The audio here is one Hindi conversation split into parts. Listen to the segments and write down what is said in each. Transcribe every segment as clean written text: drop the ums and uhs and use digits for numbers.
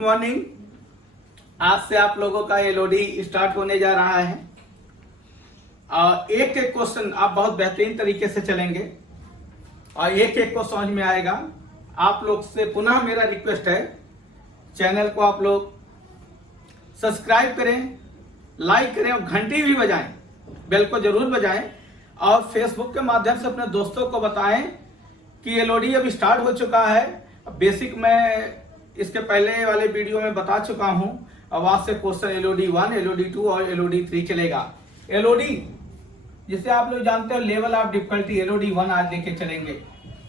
मॉर्निंग। आज से आप लोगों का एलओडी स्टार्ट होने जा रहा है और एक एक क्वेश्चन आप बहुत बेहतरीन तरीके से चलेंगे और एक एक को समझ में आएगा। आप लोग से पुनः मेरा रिक्वेस्ट है, चैनल को आप लोग सब्सक्राइब करें, लाइक करें और घंटी भी बजाएं, बेल को जरूर बजाएं और फेसबुक के माध्यम से अपने दोस्तों को बताएं कि एलओडी अब स्टार्ट हो चुका है। बेसिक मैं इसके पहले वाले वीडियो में बता चुका हूं। अब आज से क्वेश्चन एलओडी 1, एलओडी 2 और एलओडी 3 चलेगा। एलओडी जिसे आप लोग जानते हो लेवल ऑफ डिफिकल्टी, एलओडी 1 आज लेके चलेंगे।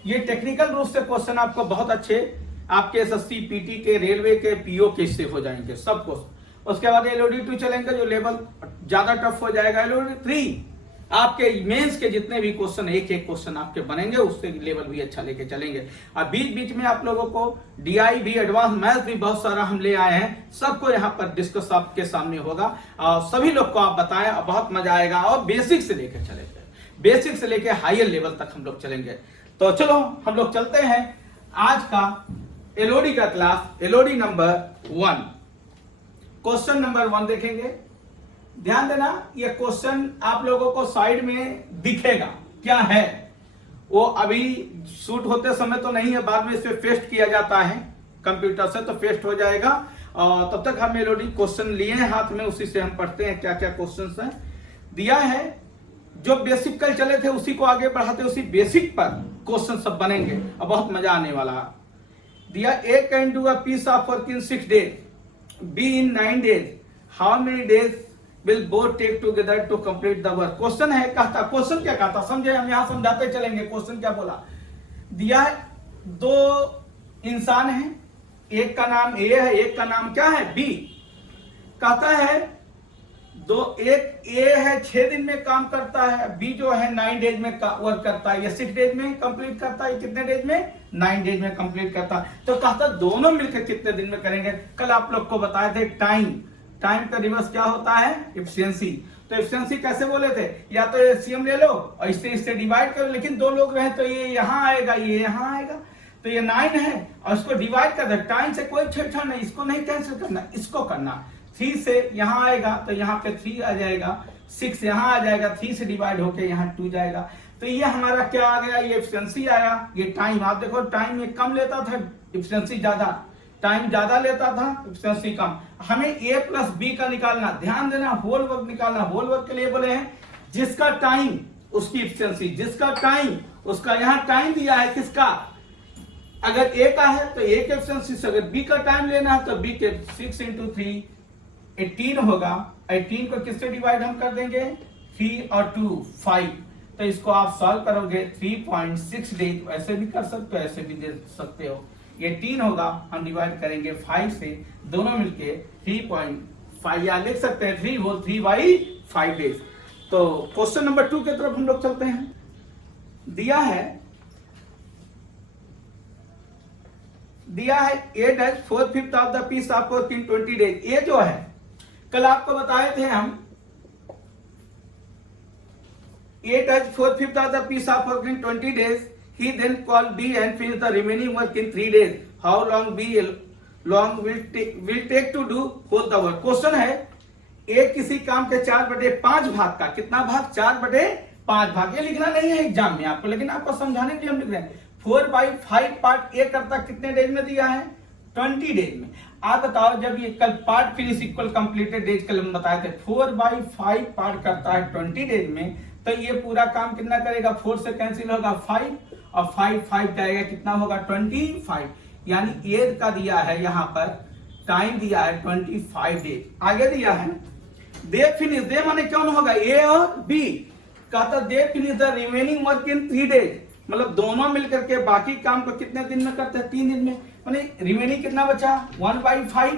ये टेक्निकल रूप से क्वेश्चन आपको बहुत अच्छे आपके एसएससी, पीटी के, रेलवे के, पीओ के से हो जाएंगे सब क्वेश्चन। उसके बाद एलओडी 2 चलेंगे जो लेवल ज्यादा टफ हो जाएगा। एलओडी 3 आपके मेंस के जितने भी क्वेश्चन, एक एक क्वेश्चन आपके बनेंगे, उससे लेवल भी अच्छा लेके चलेंगे। और बीच बीच में आप लोगों को डीआई भी, एडवांस मैथ्स भी बहुत सारा हम ले आए हैं, सबको यहाँ पर डिस्कस आपके सामने होगा और सभी लोग को आप बताएं और बहुत मजा आएगा। और बेसिक से लेकर चलेंगे, बेसिक से लेकर हायर लेवल तक हम लोग चलेंगे। तो चलो हम लोग चलते हैं आज का एलओडी का class, Elodie number 1। Question number 1 देखेंगे। ध्यान देना, ये क्वेश्चन आप लोगों को साइड में दिखेगा क्या है, वो अभी शूट होते समय तो नहीं है, बाद में इसे पेस्ट किया जाता है कंप्यूटर से, तो पेस्ट हो जाएगा। और तब तक हम एलओडी क्वेश्चन लिए हैं हाथ में, उसी से हम पढ़ते हैं क्या क्या क्वेश्चन हैं दिया है। जो बेसिक कल चले थे उसी को आगे बढ़ाते, उसी बेसिक पर क्वेश्चन सब बनेंगे और बहुत मजा आने वाला दिया। A can do a piece of work in 6 days, B in 9 days, how many days will both take together to complete the work। Question है, कहता क्वेश्चन क्या कहता समझे, हम यहां समझाते चलेंगे। क्वेश्चन क्या बोला दिया है, दो इंसान हैं, एक का नाम ए है, एक का नाम क्या है बी। कहता है एक ए है 6 दिन में काम करता है, बी जो है 9 डेज में वर्क करता है। ये 6 डेज में कंप्लीट करता है, कितने डेज में, 9 डेज में कंप्लीट करता है। तो कहता दोनों मिलकर कितने दिन में करेंगे। कल आप लोग को बताए थे टाइम का रिवर्स क्या होता है, एफिशिएंसी। तो एफिशिएंसी कैसे बोले थे, या तो एलसीएम ले लो और इससे डिवाइड करो, लेकिन दो लोग रहे तो ये यहां आएगा, ये यहां आएगा, तो ये 9 है और इसको डिवाइड कर दे। टाइम से कोई छेड़छाड़ नहीं, इसको नहीं कैंसिल करना, इसको करना। 3 से यहां आएगा तो यहाँ पे 3 आ जाएगा, 6 यहां आ जाएगा, 3 से डिवाइड होके यहाँ 2 जाएगा। तो ये हमारा क्या आ गया, ये एफिशिएंसी आया। ये टाइम आप देखो, टाइम ये कम लेता था, एफिशिएंसी ज्यादा, टाइम ज्यादा लेता था, एफिशिएंसी कम। हमें ए प्लस बी का निकालना, ध्यान देना, होल वर्क निकालना। होल वर्क के लिए बोले हैं जिसका टाइम उसकी एफिशिएंसी, जिसका टाइम उसका, यहाँ टाइम दिया है किसका, अगर ए का है तो ए के एफिशिएंसी से, अगर बी का टाइम लेना है तो बी के 6 × 3 18 होगा। 18 को किससे डिवाइड हम कर देंगे, 3 और 2 5। तो इसको आप सॉल्व करोगे 3.6 डेज, ऐसे भी कर सकते हो, ऐसे भी दे सकते हो। 18 होगा, हम डिवाइड करेंगे 5 से, दोनों मिलके 3.5, या लिख सकते हैं 3 होल 3/5 डेज। तो क्वेश्चन नंबर 2 की तरफ हम लोग चलते हैं। दिया है A does 4/5 of the piece of work in 20 days. ये जो है कल आपको बताए थे हम, A does 4/5 of the piece of work in 20 days. He then called B and finished the remaining work in 3 days. How long will take to do whole the work? Question है, A किसी काम के 4/5 भाग का, कितना भाग, 4/5 भाग। ये लिखना नहीं है एग्जाम में आपको, लेकिन आपको समझाने के लिए हम लिख रहे हैं। 4/5 पार्ट ए करता कितने डेज में दिया है, 20 डेज में। आप बताओ, जब ये कल part finish equal completed days कल हम बताए थे, 4/5 पार्ट करता है 20 डेज में, तो ये पूरा काम कितना करेगा, 4 से कैंसिल होगा 5 और 5 जाएगा, कितना होगा 25। यानी ए का दिया है यहाँ पर टाइम दिया है 25 डेज। आगे दिया है दे फिनिश, दे माने कौन होगा, ए और बी। कहता they finish the remaining work in 3 days, मतलब दोनों मिलकर के बाकी काम को कितने दिन में करते हैं, 3 दिन में। माने रिमेनिंग कितना बचा, 1/5।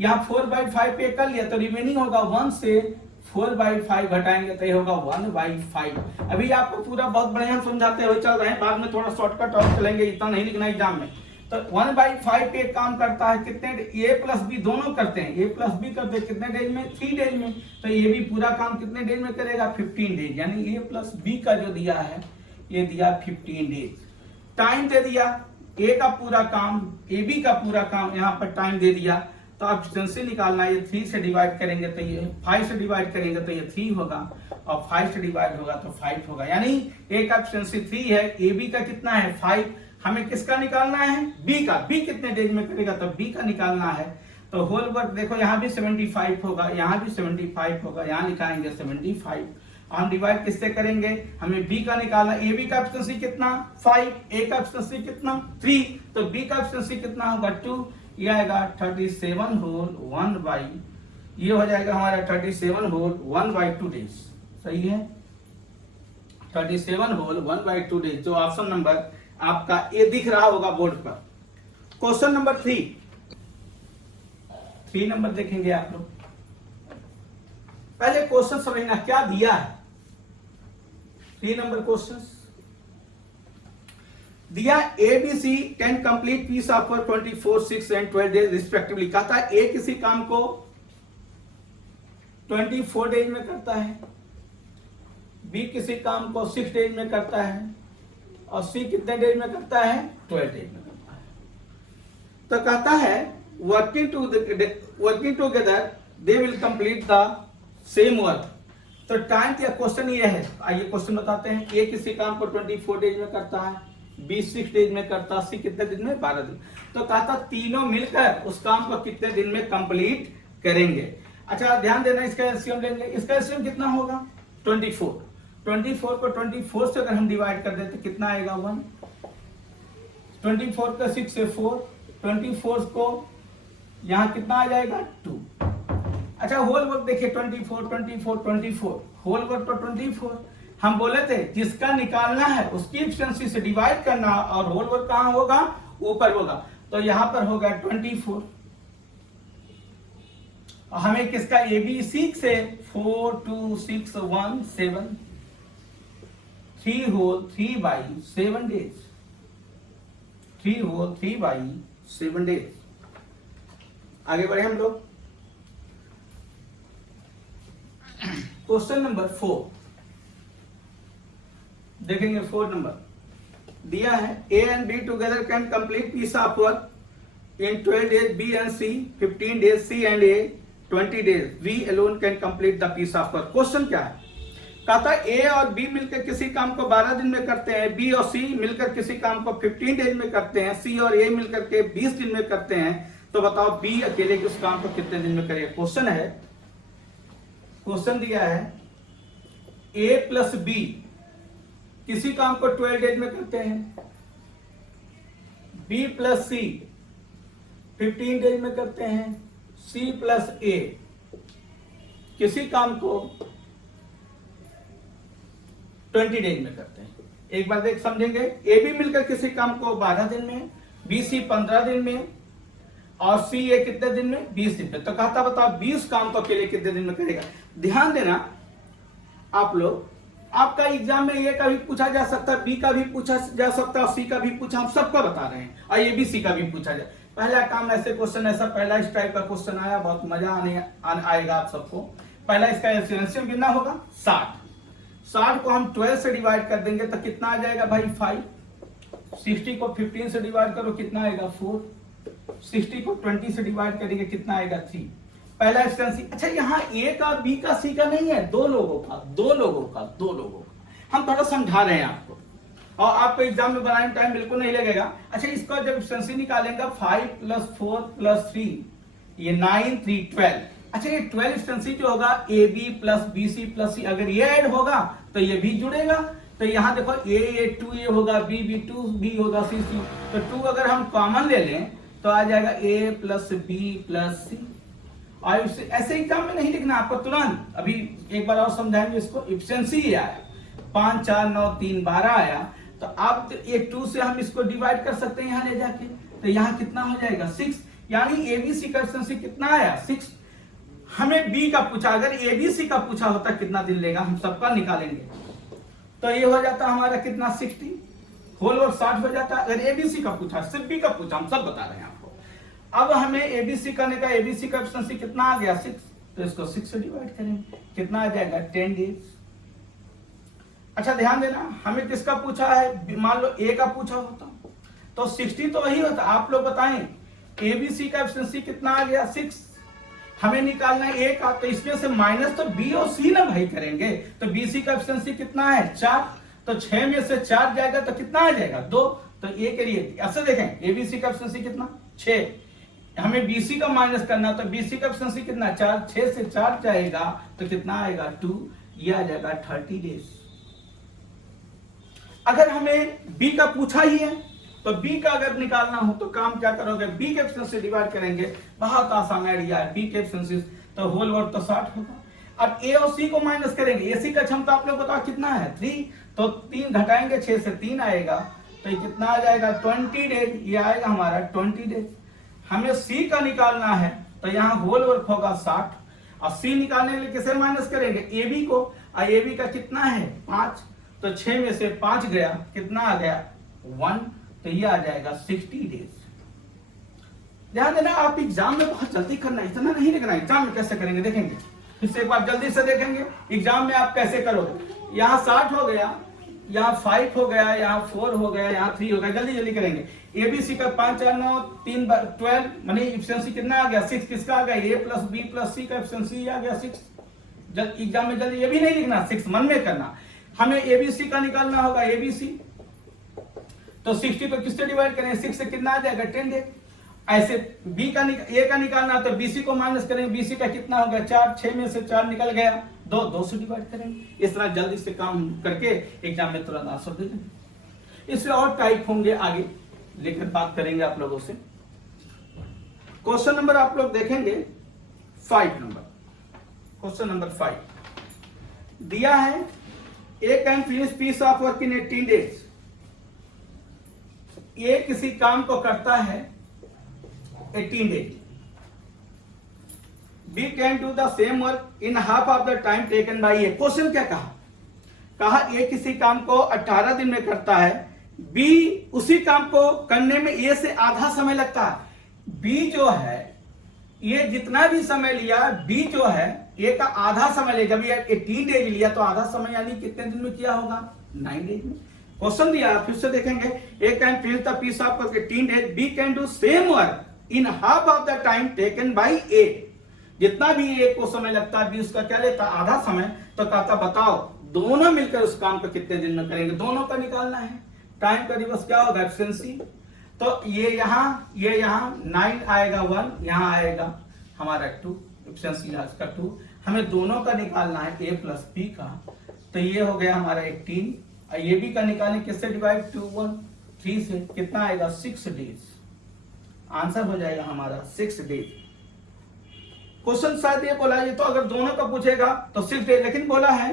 यहाँ 4/5 पे कर लिया तो रिमेनिंग होगा 1 से 4/5 घटाएंगे तो ये होगा 1/5। अभी आपको पूरा बहुत बढ़िया हम समझाते हुए चल रहे हैं, बाद में थोड़ा शॉर्टकट और चलेंगे, इतना नहीं लिखना एग्जाम में। तो 1/5 पे काम करता है कितने, ए प्लस बी दोनों करते हैं, ए प्लस बी करते हैं कितने डेज में, 3 डेज में। तो ये भी पूरा काम कितने डेज में करेगा, 15 डेज। यानी ए प्लस बी का जो दिया है ये दिया 15 डेज। टाइम दे दिया ए का पूरा काम, ए बी का पूरा काम यहाँ पर टाइम दे दिया, तो आप एफिशिएंसी निकालना है। ये 3 से डिवाइड करेंगे तो ये 5 से डिवाइड करेंगे तो ये 3 होगा, और 5 से डिवाइड होगा तो 5 होगा। यानी ए का एफिशिएंसी 3 है, ए बी का कितना है 5। हमें किसका निकालना है, बी का। बी कितने डेज में करेगा, तो बी का निकालना है। तो होल वर्क देखो यहाँ भी 75 होगा, यहाँ भी 75 होगा, यहाँ लिखाएंगे 75। हम डिवाइड किससे करेंगे, हमें बी का निकालना। ए बी का एफिशिएंसी कितना 5, ए का एफिशिएंसी कितना 3, तो बी का एफिशिएंसी कितना होगा 2। ये आएगा 37 होल 1 बाई, ये हो जाएगा हमारा 37 होल 1/2 डेज। सही है, 37 होल 1/2 डेज, जो ऑप्शन नंबर आपका ए दिख रहा होगा बोर्ड पर। क्वेश्चन नंबर 3 नंबर देखेंगे आप लोग। पहले क्वेश्चन समझना क्या दिया है। 3 नंबर क्वेश्चन दिया, ABC can complete piece of work 24, 6 and 12 days respectively. कहता है ए किसी काम को 24 डेज में करता है, बी किसी काम को 6 डेज में करता है, और सी कितने डेज में करता है 12 डेज में करता है। तो कहता है working together they will complete the same work. तो टाइम का क्वेश्चन ये है, आइए क्वेश्चन बताते हैं। ए किसी काम को 24 डेज में करता है, बी 6 डेज में करता है, सी कितने दिन में 12 दिन। तो कहता तीनों मिलकर उस काम को कितने दिन में कंप्लीट करेंगे। अच्छा ध्यान देना, इसका एलसीएम लेंगे। इसका एलसीएम कितना होगा 24। 24 को 24 से अगर हम डिवाइड कर देते कितना आएगा 1। 24 का 6 से 4, 24 को यहाँ कितना आ जाएगा 2। अच्छा होल वर्क देखिए 24 24 24, होल वर्क तो 24। हम बोले थे जिसका निकालना है उसकी एफिशिएंसी से डिवाइड करना, और होल वर्क कहां होगा ऊपर होगा, तो यहां पर होगा 24। और हमें किसका ABC से 4 2 6 1 7, 3 होल 3/7 डेज, 3 होल 3/7 डेज। आगे बढ़े हम लोग। क्वेश्चन नंबर 4 देखेंगे। 4 नंबर दिया है A and B together can complete piece of work in 12 days, B and C 15 days, C and A 20 days, we alone can complete the piece of work. Question क्या है, कहता है ए और बी मिलकर किसी काम को 12 दिन में करते हैं, बी और सी मिलकर किसी काम को 15 डेज में करते हैं, सी और ए मिलकर के 20 दिन में करते हैं। तो बताओ बी अकेले उस काम को कितने दिन में करेगा। क्वेश्चन है, क्वेश्चन दिया है ए प्लस बी किसी काम को 12 डेज में करते हैं, बी प्लस सी 15 डेज में करते हैं, सी प्लस ए किसी काम को 20 डेज में करते हैं। एक बार देख समझेंगे, ए बी मिलकर किसी काम को 12 दिन में, बी सी 15 दिन में, और सी ए कितने दिन में 20 दिन में। तो कहता बताओ 20 काम तो अकेले कितने दिन में करेगा। ध्यान देना आप लोग, आपका एग्जाम में ए का भी पूछा जा सकता है, बी का भी पूछा जा सकता है, सी का भी पूछा, हम सबका बता रहे हैं, और ए बी सी का भी पूछा जाए। पहला काम ऐसे क्वेश्चन, ऐसा पहला इस टाइप का क्वेश्चन आया, बहुत मजा आएगा आप सबको। पहला इसका एलसीएम कितना होगा 60। 60 को हम 12 से डिवाइड कर देंगे तो कितना आ जाएगा भाई 5। 60 को 15 से डिवाइड करो कितना आएगा 4। 60 को 20 से डिवाइड करेंगे कितना आएगा 3। पहला एफिशिएंसी। अच्छा यहाँ ए का बी का सी का नहीं है, दो लोगों का। हम थोड़ा समझा रहे हैं आपको, और आपको एग्जाम में बनाने टाइम बिल्कुल नहीं लगेगा। अच्छा इसका जब एफिशिएंसी निकालेंगे 5 + 4 + 3 ये 9 3 12। अच्छा ये 12 एफिशिएंसी जो होगा A B plus B C plus C, अगर ये ऐड होगा तो ये भी जुड़ेगा। तो यहाँ देखो ए 2 ए होगा, बी 2 बी होगा, सी सी। तो 2 अगर हम कॉमन ले लें तो आ जाएगा ए प्लस बी प्लस सी। और ऐसे एग्जाम में नहीं लिखना आपको तुरंत, अभी एक बार और समझाएंगे इसको। एफिशिएंसी ये आया 5 4 9 3 12 आया, तो आप ये 2 से हम इसको डिवाइड कर सकते हैं यहाँ ले जाके। तो यहाँ कितना हो जाएगा 6, यानी एबीसी का एफिशिएंसी कितना आया 6। हमें बी का पूछा, अगर एबीसी का पूछा होता कितना दिन लेगा हम सबका निकालेंगे, तो ये हो जाता हमारा कितना 60, होल वर्क 60 हो जाता। अगर एबीसी का पूछा, सिर्फ बी का पूछा, हम सब बता रहे हैं आपको। अब हमें एबीसी करने का, एबीसी का एफिशिएंसी कितना आ गया 6, तो इसको 6 से डिवाइड करेंगे कितना आ जाएगा 10 डेज। अच्छा ध्यान देना, हमें किसका पूछा है, मान लो ए का पूछा होता तो 60 तो वही होता। आप लोग बताएं एबीसी का एफिशिएंसी कितना आ गया 6, हमें निकालना है ए का, तो इसमें से माइनस तो बी और सी ना भाई करेंगे, तो बीसी का एफिशिएंसी कितना है 4, तो 6 में से 4 जाएगा तो कितना आ जाएगा 2, तो ए के लिए ऐसे देखें एबीसी का एफिशिएंसी कितना 6, हमें बीसी का माइनस करना, तो बीसी का एफिशिएंसी कितना 4, 6 से 4 जाएगा तो कितना आएगा 2, ये आ जाएगा 30 डेज। अगर हमें बी का पूछा ही है तो बी का अगर निकालना हो तो काम क्या करोगे, बी के एफिशिएंसी डिवाइड करेंगे, बहुत आसान आइडिया है, बी के एफिशिएंसी तो होल वर्क तो 60 होगा। अब ए और सी को माइनस करेंगे, एसी का क्षमता आप लोग बताओ कितना है 3, तो 3 घटाएंगे 6 से 3 आएगा, तो ये कितना आ जाएगा 20 डेज, ये आएगा हमारा 20 डेज। हमें सी का निकालना है तो यहाँ होल वर्क होगा 60, और सी निकालने के लिए किसे माइनस करेंगे ए बी को, और ए बी का कितना है 5, तो 6 में से 5 गया कितना आ गया 1, तो ये आ जाएगा 60 डेज। ध्यान देना आप एग्जाम में बहुत जल्दी करना, इतना नहीं लिखना। एग्जाम में कैसे करेंगे देखेंगे, फिर से एक बार जल्दी से देखेंगे एग्जाम में आप कैसे करोगे। यहाँ 60 हो गया, यहाँ 5 हो गया, यहाँ 4 हो गया, यहाँ 3 हो गया, जल्दी जल्दी करेंगे। एबीसी का 5 4 9 3 12 मानी एफिशिएंसी कितना आ गया 6, किसका आ गया ए प्लस बी प्लस सी का एफिशिएंसी आ गया 6। जब एग्जाम में जल्दी ये भी नहीं लिखना, 6 मन में करना। हमें एबीसी का निकालना होगा, एबीसी तो 60 को किससे डिवाइड करेंगे 6 से कितना आ जाएगा 10 डेज। ऐसे बी का ए का निकालना तो बीसी को माइनस करेंगे, बीसी का कितना हो गया 4, 6 में से 4 निकल गया 2, 2 से डिवाइड करेंगे। इस तरह जल्दी से काम करके एग्जाम में तुरंत आंसर दे देंगे। इससे और टाइप होंगे, आगे लेकर बात करेंगे आप लोगों से। क्वेश्चन नंबर आप लोग देखेंगे 5 नंबर, क्वेश्चन नंबर 5 दिया है A can finish piece of work in 18 days. ये किसी काम को करता है 18 days. B can do the same work in half of the time taken by A. Question क्या कहा ए किसी काम को 18 दिन में करता है, बी उसी काम को करने में ए से आधा समय लगता है। बी जो है ये जितना भी समय लिया, बी जो है ए का आधा समय लेगा। जब ये 18 डेज लिया तो आधा समय यानी कितने दिन में किया होगा 9 डेज में। क्वेश्चन दिया फिर से देखेंगे, A can finish the piece of work 18 days, B can do same work in half of the time taken by A. जितना भी ए को समय लगता है बी उसका क्या लेता आधा समय। तो कहता बताओ दोनों मिलकर उस काम को कितने दिन में करेंगे, दोनों का निकालना है। टाइम का दिवस क्या होगा एफिशिएंसी, तो ये यहाँ 9 आएगा 1, यहाँ आएगा हमारा 2, एफिशिएंसी का 2। हमें दोनों का निकालना है ए प्लस बी का, तो ये हो गया हमारा 18। ये बी का निकालें किससे डिवाइड 2 1 3 से, कितना आएगा 6 डेज। आंसर हो जाएगा हमारा 6 डेज। क्वेश्चन शायद ये बोला ये तो अगर दोनों का पूछेगा तो 6 डेज, लेकिन बोला है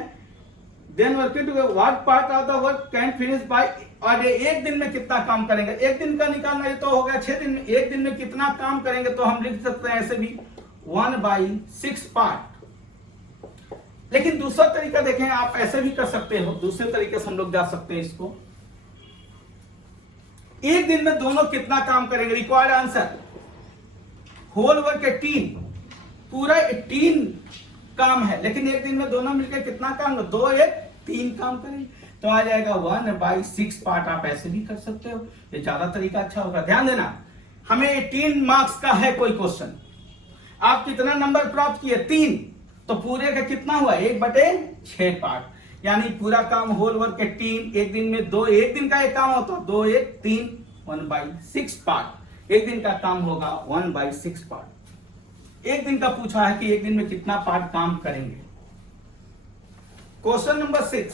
then working together what part of the work can finish by, और ये एक दिन में कितना काम करेंगे। एक दिन का निकालना ये तो हो गया 6 दिन में, एक दिन में कितना काम करेंगे तो हम लिख सकते हैं ऐसे भी 1/6 पार्ट। लेकिन दूसरा तरीका देखें, आप ऐसे भी कर सकते हो, दूसरे तरीके से हम लोग जा सकते हैं इसको। एक दिन में दोनों कितना काम करेंगे, रिक्वायर्ड आंसर होल वर्क 18, पूरा 18 काम है, लेकिन एक दिन में दोनों मिलकर कितना काम, 2 1 3 काम करेंगे, तो आ जाएगा 1/6 पार्ट। आप ऐसे भी कर सकते हो, ये ज्यादा तरीका अच्छा होगा। ध्यान देना हमें 18 मार्क्स का है कोई क्वेश्चन, आप कितना नंबर प्राप्त किए 3, तो पूरे का कितना हुआ 1/6 पार्ट, यानी पूरा काम होल वर्क 18, एक दिन में 2, एक दिन का एक काम होता 2 1 3 1/6 पार्ट। एक दिन का काम होगा 1/6 पार्ट। एक दिन का पूछा है कि एक दिन में कितना पार्ट काम करेंगे। क्वेश्चन नंबर 6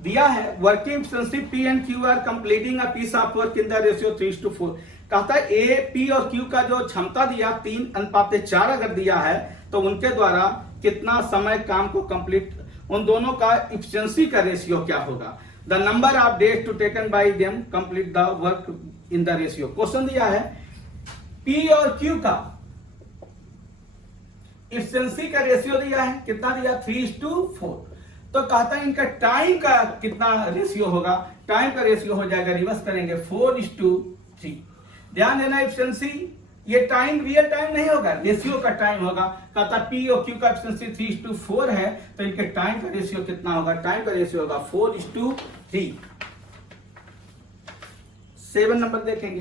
दिया है working efficiency P and Q are completing a piece of work in the ratio 3:4। कहता है ए पी और क्यू का जो क्षमता दिया 3:4 अगर दिया है तो उनके द्वारा कितना समय काम को कंप्लीट, उन दोनों का एफिशिएंसी का रेशियो क्या होगा। The number of days to taken by them complete the work in the ratio. Question दिया है पी और क्यू का एफिशिएंसी का रेशियो दिया है, कितना दिया 3:4। तो कहता है इनका टाइम का कितना रेशियो होगा, टाइम का रेशियो हो जाएगा, रिवर्स करेंगे 4:3। ध्यान देना एफिशिएंसी ये टाइम रियल टाइम नहीं होगा, रेशियो का टाइम होगा। कहता पी और क्यू का एफिशिएंसी 3:4 है, तो इनके टाइम का रेशियो कितना होगा, टाइम का रेशियो होगा 4:3। 7 नंबर देखेंगे,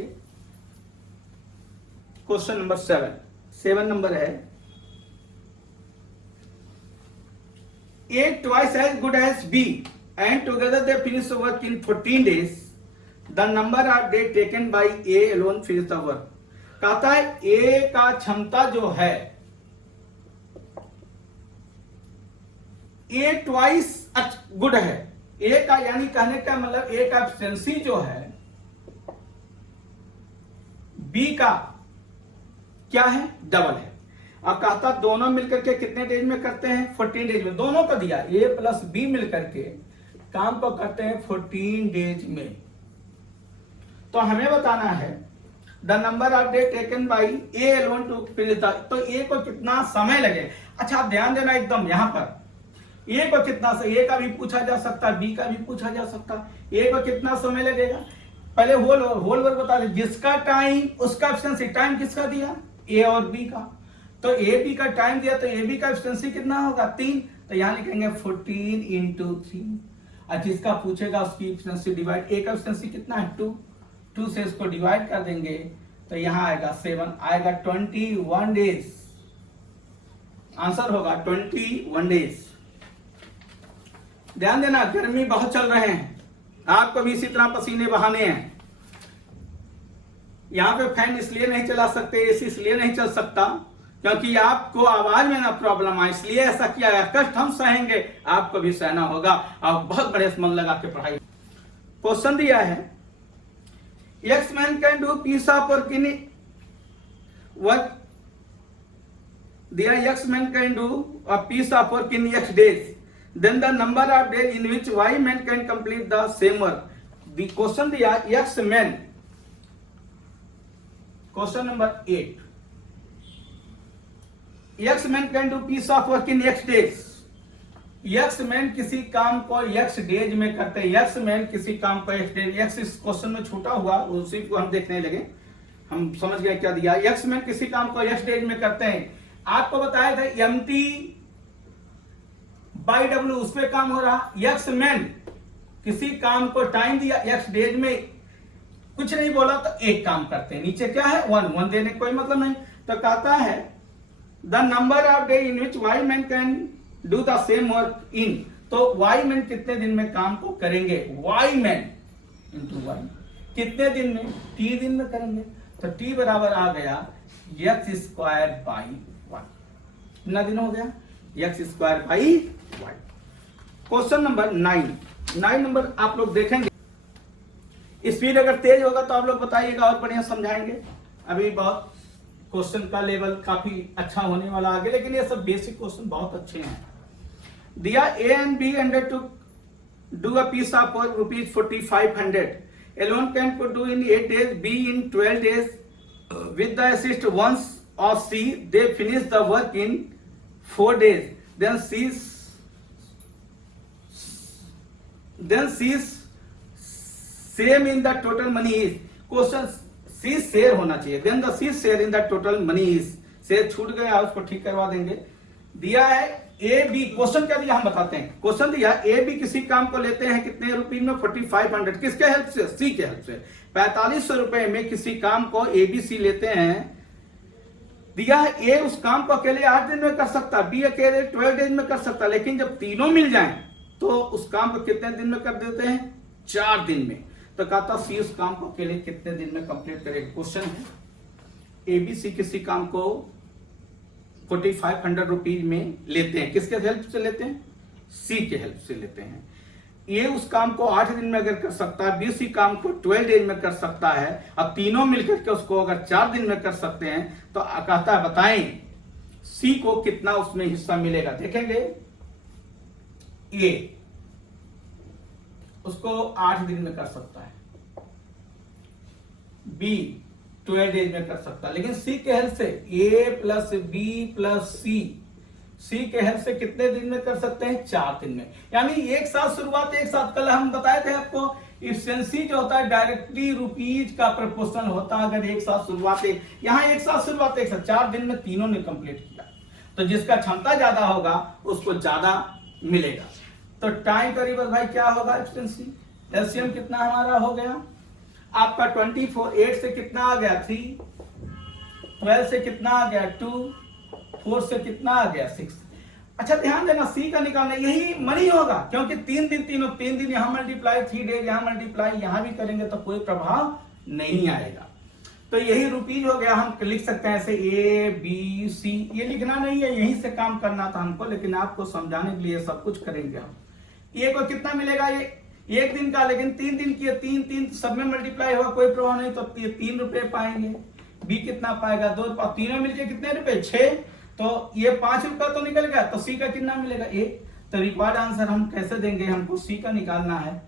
क्वेश्चन नंबर 7 नंबर है, A twice as good as B and together they finish the work in 14 days. The number of days taken by A alone finish the work. कहता है A का क्षमता जो है A ट्वाइस गुड है, A का यानी कहने का मतलब A का एफिशिएंसी जो है B का क्या है, डबल है। और कहता दोनों मिलकर के कितने डेज में करते हैं, 14 डेज में। दोनों को दिया A प्लस B मिलकर के काम को करते हैं 14 डेज में। तो हमें बताना है the number of day taken by A alone to finish the, तो A को कितना समय लगे। अच्छा आप ध्यान देना एकदम यहां पर A को कितना, A का भी पूछा जा सकता, B का भी पूछा जा सकता। A को कितना समय लगेगा, पहले होल वर्क बता दे, जिसका टाइम उसका एफिशिएंसी, टाइम किसका दिया, A और B का, तो ए बी का टाइम दिया तो ए बी का एफिशिएंसी कितना होगा 3, तो यहां लिखेंगे 14 इंटू 3। और जिसका पूछेगा उसकी एफिशिएंसी डिवाइड, ए का एफिशिएंसी कितना है 2 से इसको डिवाइड कर देंगे तो यहां आएगा 7, आएगा 21 डेज, आंसर होगा 21 डेज। ध्यान देना गर्मी बहुत चल रहे हैं, आपको भी इसी तरह पसीने बहाने हैं। यहां पे फैन इसलिए नहीं चला सकते, एसी इसलिए नहीं चल सकता क्योंकि आपको आवाज में ना प्रॉब्लम आए, इसलिए ऐसा किया गया। कष्ट हम सहेंगे, आपको भी सहना होगा। आप बहुत बड़े मन लगा के पढ़ाई। क्वेश्चन दिया है X man can do piece of work in work, दिया X man can do a piece of work in X days, then the number of days in which Y man can complete the same work. Question दिया X man, question number 8, X man can do piece of work in X days. X man किसी काम को एक्स डेज में करते हैं, एक्स मैन किसी काम को एक्स डेज, एक्स इस क्वेश्चन में छूटा हुआ उसी को हम देखने लगे, हम समझ गए क्या दिया। एक्स मैन किसी काम को एक्स डेज में करते हैं, आपको बताया था एमटी बाई डब्ल्यू उस पर काम हो रहा। एक्स मैन किसी काम को टाइम दिया एक्स डेज में, कुछ नहीं बोला तो एक काम करते हैं, नीचे क्या है 1 देने कोई मतलब नहीं। तो कहता है the number of day in which Y man can do the same work इन, तो वाई मैन कितने दिन में काम को करेंगे, वाई मैन इंटू वाई कितने दिन में, टी दिन में करेंगे, तो टी बराबर आ गया एक्स स्क्वायर बाई वाई, कितना दिन हो गया X square by Y. Question number 9 number आप लोग देखेंगे, स्पीड अगर तेज होगा तो आप लोग बताइएगा और बढ़िया समझाएंगे। अभी बहुत क्वेश्चन का लेवल काफी अच्छा होने वाला आगे, लेकिन ये सब बेसिक क्वेश्चन बहुत अच्छे हैं। दिया A and B under to do a piece of work rupees 4500, alone can को do in 8 days, B in 12 days, with the assist once of C they finish the work in 4 days, then C's same in the total money is, question C share होना चाहिए, then the C share in the total money is, share छूट गया उसको ठीक करवा देंगे। दिया है ए बी, क्वेश्चन क्या दिया हम बताते हैं। क्वेश्चन दिया ए बी किसी काम को लेते हैं कितने रुपए में 4500, किसके हेल्प से, सी के हेल्प से। 4500 रुपए में किसी काम को ए बी सी लेते हैं। दिया है ए उस काम को अकेले 8 दिन में कर सकता, बी अकेले 12 डेज में कर सकता, लेकिन जब तीनों मिल जाएं तो उस काम को कितने दिन में कर देते हैं, 4 दिन में। तो कहता सी उस काम को अकेले कितने दिन में कंप्लीट करेगा। क्वेश्चन है एबीसी किसी काम को 4500 रुपीज में लेते हैं, किसके हेल्प से लेते हैं, सी के हेल्प से लेते हैं। ये उस काम को 8 दिन में अगर कर सकता है, बी सी काम को 12 डेज में कर सकता है, अब तीनों मिलकर के उसको अगर 4 दिन में कर सकते हैं, तो कहता है बताएं सी को कितना उसमें हिस्सा मिलेगा। देखेंगे ए उसको 8 दिन में कर सकता है, बी 12 डेज में कर सकता है, लेकिन सी के हेल्प से ए प्लस बी प्लस सी के हेल्प से कितने दिन में कर सकते हैं, 4 दिन में। यानी एक साथ शुरुआत, एक साथ कल हम बताए थे आपको इफिशिएंसी जो होता है डायरेक्टली रुपीज का प्रोपोर्शन होता है। अगर एक साथ शुरुआत, यहां एक साथ शुरुआत, एक साथ 4 दिन में तीनों ने कंप्लीट किया, तो जिसका क्षमता ज्यादा होगा उसको ज्यादा मिलेगा। तो टाइम करीबन भाई क्या होगा, एफिशिएंसी एलसीएम कितना हमारा हो गया, आपका 24, 8 से कितना आ गया 3, 12 से कितना आ गया 2, 4 से कितना आ गया 6। अच्छा ध्यान देना, सी का निकालना यही मनी होगा, क्योंकि 3 दिन तीनों 3 दिन यहां मल्टीप्लाई, 3 डेज यहां मल्टीप्लाई, यहां भी करेंगे तो कोई प्रभाव नहीं आएगा। तो यही रुपीज हो गया। हम लिख सकते हैं ऐसे ए बी सी, ये लिखना नहीं है, यहीं से काम करना था हमको, लेकिन आपको समझाने के लिए सब कुछ करेंगे हम। ए को कितना मिलेगा, ये 1 दिन का, लेकिन 3 दिन की 3 सब में मल्टीप्लाई होगा, कोई प्रभाव नहीं, तो ये 3 रुपए पाएंगे। बी कितना पाएगा 2, और तीनों मिलके कितने रुपए 6, तो ये 5 रुपए तो निकल गया। तो सी का कितना मिलेगा 1। तो रिक्वायर्ड आंसर हम कैसे देंगे, हमको सी का निकालना है।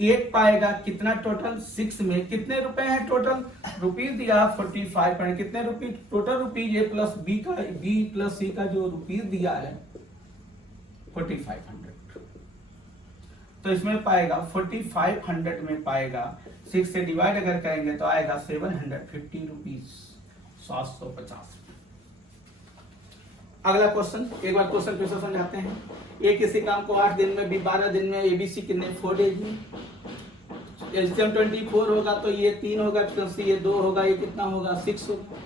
1 पाएगा कितना टोटल 6 में कितने रुपए हैं टोटल, रुपीज दिया 45, कितने रुपीज टोटल, रुपीज ए प्लस बी का, बी प्लस सी का जो रुपीज दिया है 4500। तो इसमें पाएगा 4500 में पाएगा 6 से डिवाइड अगर करेंगे तो आएगा 750 रुपीज, 750। अगला क्वेश्चन, एक बार क्वेश्चन फिर से समझाते हैं। ए किसी काम को 8 दिन में, बी 12 दिन में, एबीसी कितने 4 डेज में। एलसीएम 24 होगा तो ये 3 होगा, प्लस ये 2 होगा, ये कितना होगा 6 होगा।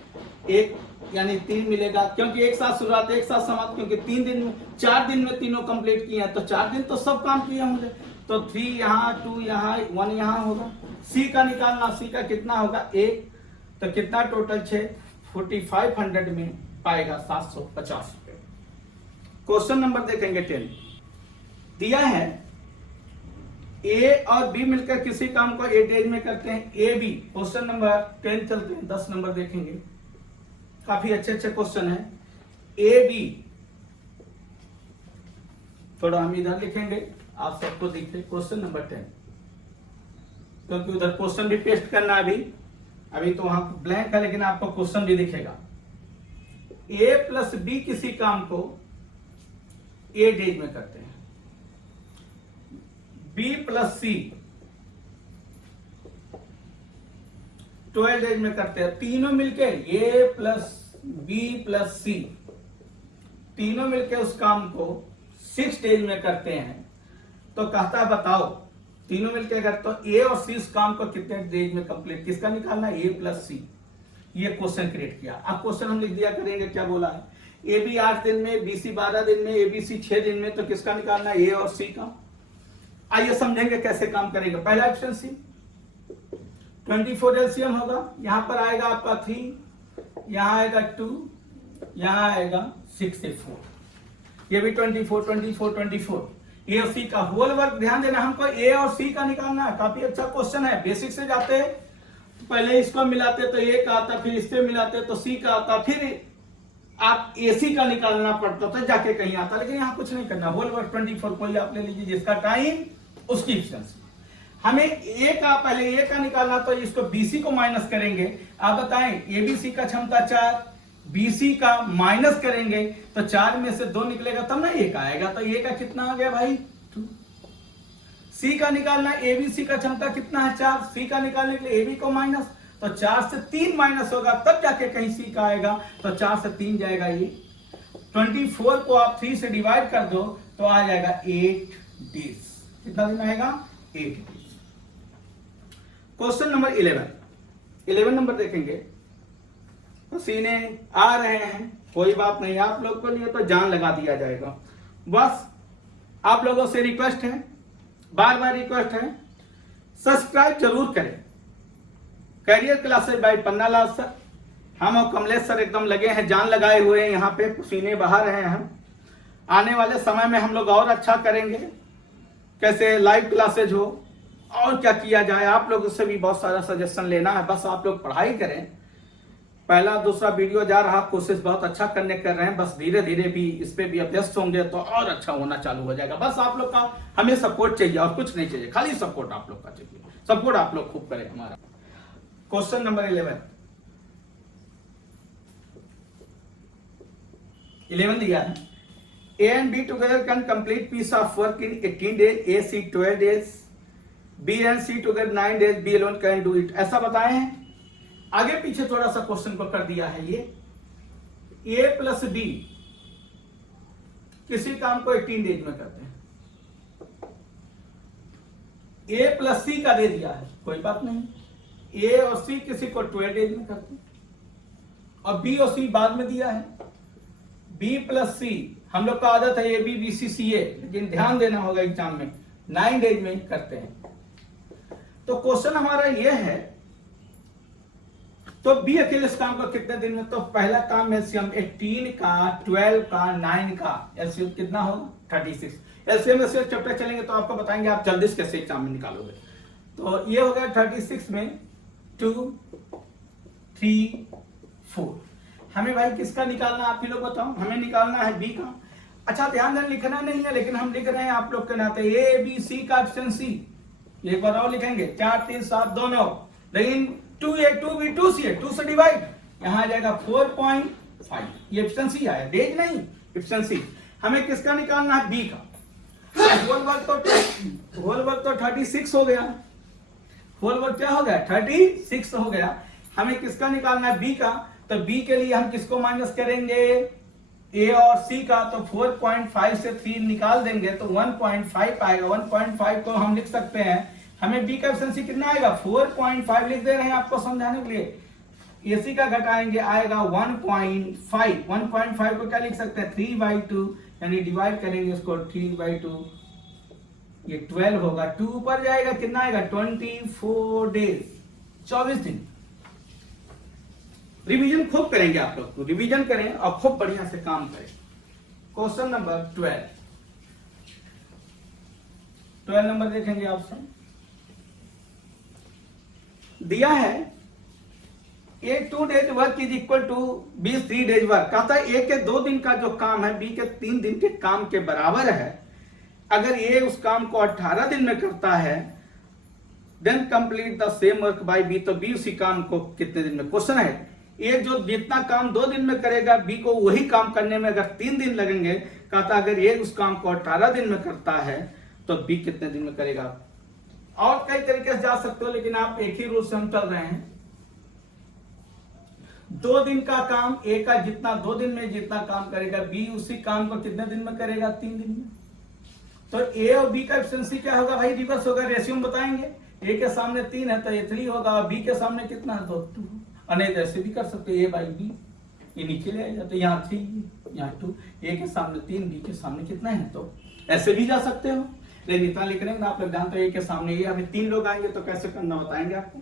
1 यानी 3 मिलेगा, क्योंकि एक साथ शुरुआत एक साथ समाप्त, क्योंकि 3 दिन में 4 दिन में तीनों कंप्लीट किए हैं, तो 4 दिन तो सब काम किए होंगे। तो 3 यहाँ, 2 यहाँ, 1 यहाँ होगा। सी का निकालना, सी का कितना होगा 1, तो कितना टोटल 6, 4500 में पाएगा 750 रुपए। क्वेश्चन नंबर देखेंगे 10, दिया है ए और बी मिलकर किसी काम को 8 डेज में करते हैं, ए बी। क्वेश्चन नंबर 10 चलते हैं, 10 नंबर देखेंगे, काफी अच्छे अच्छे क्वेश्चन है। ए बी थोड़ा हम इधर लिखेंगे, आप सबको दिखे क्वेश्चन नंबर 10, क्योंकि उधर क्वेश्चन भी पेस्ट करना है अभी तो वहां ब्लैंक है, लेकिन आपको क्वेश्चन भी दिखेगा। ए प्लस बी किसी काम को 8 डेज में करते हैं, बी प्लस सी 12 डेज में करते हैं। तीनों मिलके ए प्लस बी प्लस सी तीनों मिलके उस काम को 6 डेज में करते हैं। तो कहता बताओ तीनों मिलके अगर, तो ए और सी इस काम को कितने डेज में कंप्लीट, किसका निकालना है, ए प्लस सी। ये क्वेश्चन क्रिएट किया। अब क्वेश्चन हम लिख दिया करेंगे, क्या बोला है, ए बी 8 दिन में, बी सी 12 दिन में, ए बी सी 6 दिन में, तो किसका निकालना है, ए और सी का। आइए समझेंगे कैसे काम करेंगे। पहला ऑप्शन सी, 24 एलसीएम होगा, यहां पर आएगा आपका 3, यहां आएगा 2, यहां आएगा 6 से 4, ये भी 24 24 24। ए और सी का होल वर्क, ध्यान देना हमको ए और सी का निकालना है। काफी अच्छा क्वेश्चन है, बेसिक से जाते हैं, पहले इसको मिलाते तो ए का आता, फिर इससे मिलाते तो सी का आता, फिर आप एसी का निकालना पड़ता था, जाके कहीं आता, लेकिन यहाँ कुछ नहीं करना। होल वर्क 24 कोई आप ले लीजिए, जिसका टाइम उसकी एफिशिएंसी। हमें ए का, पहले ए का निकालना, तो इसको बीसी को माइनस करेंगे। आप बताएं, एबीसी का क्षमता 4, बीसी का माइनस करेंगे तो 4 में से 2 निकलेगा तब ना ए का आएगा, तो ए का कितना आ गया भाई 2। सी का निकालना, एबीसी का क्षमता कितना है 4, सी का निकालने के लिए एबी को माइनस, तो 4 से 3 माइनस होगा तब जाके कहीं सी का आएगा, तो 4 से 3 जाएगा ये। 24 को आप 3 से डिवाइड कर दो तो आ जाएगा 8 डेज। कितना दिन आएगा 8 डेज। क्वेश्चन नंबर 11 नंबर देखेंगे। पसीने आ रहे हैं, कोई बात नहीं, आप लोग को लिए तो जान लगा दिया जाएगा। बस आप लोगों से रिक्वेस्ट है, बार बार रिक्वेस्ट है, सब्सक्राइब जरूर करें। Career classes by Pannalal sir, हम और कमलेश सर एकदम लगे हैं, जान लगाए हुए हैं, यहाँ पे पसीने बहा रहे हैं हम। आने वाले समय में हम लोग और अच्छा करेंगे, कैसे लाइव क्लासेज हो और क्या किया जाए, आप लोगों से भी बहुत सारा सजेशन लेना है। बस आप लोग पढ़ाई करें। पहला दूसरा वीडियो जा रहा, कोशिश बहुत अच्छा करने कर रहे हैं, बस धीरे धीरे भी इस पे भी अभ्यस्त होंगे तो और अच्छा होना चालू हो जाएगा। बस आप लोग का हमें सपोर्ट चाहिए और कुछ नहीं चाहिए, खाली सपोर्ट आप लोग का चाहिए। सपोर्ट आप लोग खूब करें हमारा। क्वेश्चन नंबर 11 दिया है, A and B together can complete piece of work in 18 days, A C 12 days, B and C together 9 days, B alone can do it, ऐसा बताए हैं। आगे पीछे थोड़ा सा क्वेश्चन को कर दिया है। ये ए प्लस बी किसी काम को 18 डेज में करते हैं, ए प्लस सी का दे दिया है, कोई बात नहीं, ए और सी किसी को 12 डेज में करते हैं, और बी और सी बाद में दिया है। बी प्लस सी, हम लोग का आदत है ए बी बी सी सी ए, लेकिन ध्यान देना होगा एग्जाम में 9 डेज में करते हैं। तो क्वेश्चन हमारा यह है, तो बी अकेले इस काम को कितने दिन में, तो पहला काम एलसीएम 18 का, 12 का, 9 का एलसीएम कितना होगा 36। एलसीएम एलसीएम चैप्टर चलेंगे तो आपको बताएंगे आप जल्दी से कैसे एग्जाम में निकालोगे। तो ये हो गया 36 में 2 3 4। हमें भाई किसका निकालना, आप ही लोग बताओ। हमें निकालना है बी का। अच्छा ध्यान देना, लिखना नहीं है लेकिन हम लिख रहे हैं आप लोग के नाते। ए बी सी का ऑप्शन सी, एक बार और लिखेंगे 4 3 7 2 9, लेकिन 2a 2b 2c 2 से डिवाइड, यहां आ जाएगा 4.5। ये ऑप्शन सी आया, डेज नहीं ऑप्शन सी। हमें किसका निकालना है, बी का। होल वर्क तो 36 हो गया, होल वर्क क्या हो गया 36 हो गया। हमें किसका निकालना है, बी का। तो बी के लिए हम किसको माइनस करेंगे, ए और सी का। तो 4.5 से 3 निकाल देंगे तो 1.5 आएगा। 1.5 को हम लिख सकते हैं, हमें बी का ऑप्शन सी कितना आएगा 4.5 लिख दे रहे हैं आपको समझाने के लिए। एसी का घटाएंगे आएगा 1.5। 1.5 को क्या लिख सकते हैं 3/2, यानी डिवाइड करेंगे इसको 3/2, ये 12 होगा। 2 ऊपर जाएगा कितना आएगा 24 डेज, 24 दिन। रिवीजन खूब करेंगे आप लोग, तो रिवीजन करें और खूब बढ़िया से काम करें। क्वेश्चन नंबर 12 नंबर देखेंगे ऑप्शन दिया है। A 2 days work is equal to B 3 days work. कहता है ए के 2 दिन का जो काम है बी के 3 दिन के काम के बराबर है। अगर ए उस काम को 18 दिन में करता है, then complete the same work by B. तो बी उसी काम को कितने दिन में, क्वेश्चन है। ए जो जितना काम 2 दिन में करेगा, बी को वही काम करने में अगर 3 दिन लगेंगे। कहता अगर ए उस काम को 18 दिन में करता है तो बी कितने दिन में करेगा। और कई तरीके से जा सकते हो, लेकिन आप एक ही रूल से हम चल रहे हैं। 2 दिन का काम ए का जितना 2 दिन में जितना काम करेगा, बी उसी काम को कितने दिन में करेगा 3 दिन में। तो ए और बी का एफिशिएंसी क्या होगा भाई, रिवर्स होगा। रेशियो में बताएंगे, ए के सामने 3 है तो ये 3 होगा, और बी के सामने कितना है तो 2। नहीं तो ऐसे भी कर सकते ए बाई बी, ये नीचे ले आएगा तो यहाँ 3 यहाँ 2, ए के सामने 3 बी के सामने कितना है, तो ऐसे भी जा सकते हो। लेकिन इतना लिख रहे हैं आप लोग जानते हो ए के सामने ये, हमें 3 लोग आएंगे तो कैसे करना बताएंगे आपको।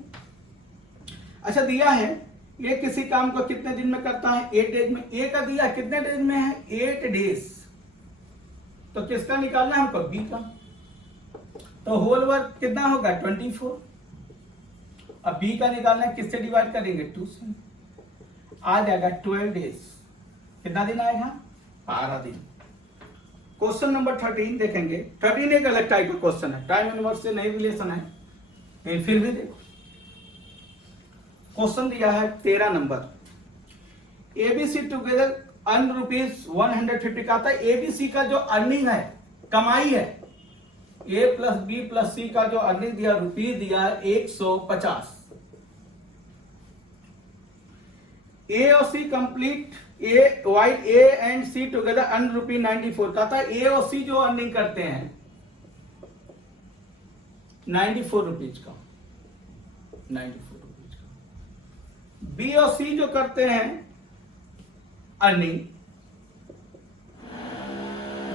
अच्छा दिया है ये किसी काम को कितने दिन में करता है 8 डेज में। ए का दिया कितने डेज में है 8 डेज। तो किसका निकालना है हमको, बी का। तो होल वर्क कितना होगा 24। अब बी का निकालना है, किससे डिवाइड करेंगे 2 से, आ जाएगा 12 डेज। कितना दिन आएगा 12 दिन। क्वेश्चन नंबर 13 देखेंगे। 13 एक अलग टाइप का क्वेश्चन है, टाइम एंड वर्क से नहीं रिलेशन है, लेकिन फिर भी देखो। क्वेश्चन दिया है 13 नंबर। एबीसी टुगेदर अर्न ₹150 का था। एबीसी का जो अर्निंग है, कमाई है, A plus B plus C का जो अर्निंग दिया रुपीज दिया 150। ए और C complete A while A and C together earn ₹94 का था। ए और सी जो अर्निंग करते हैं 94 रुपीज का, 94 रुपीज का। बी और सी जो करते हैं अर्निंग,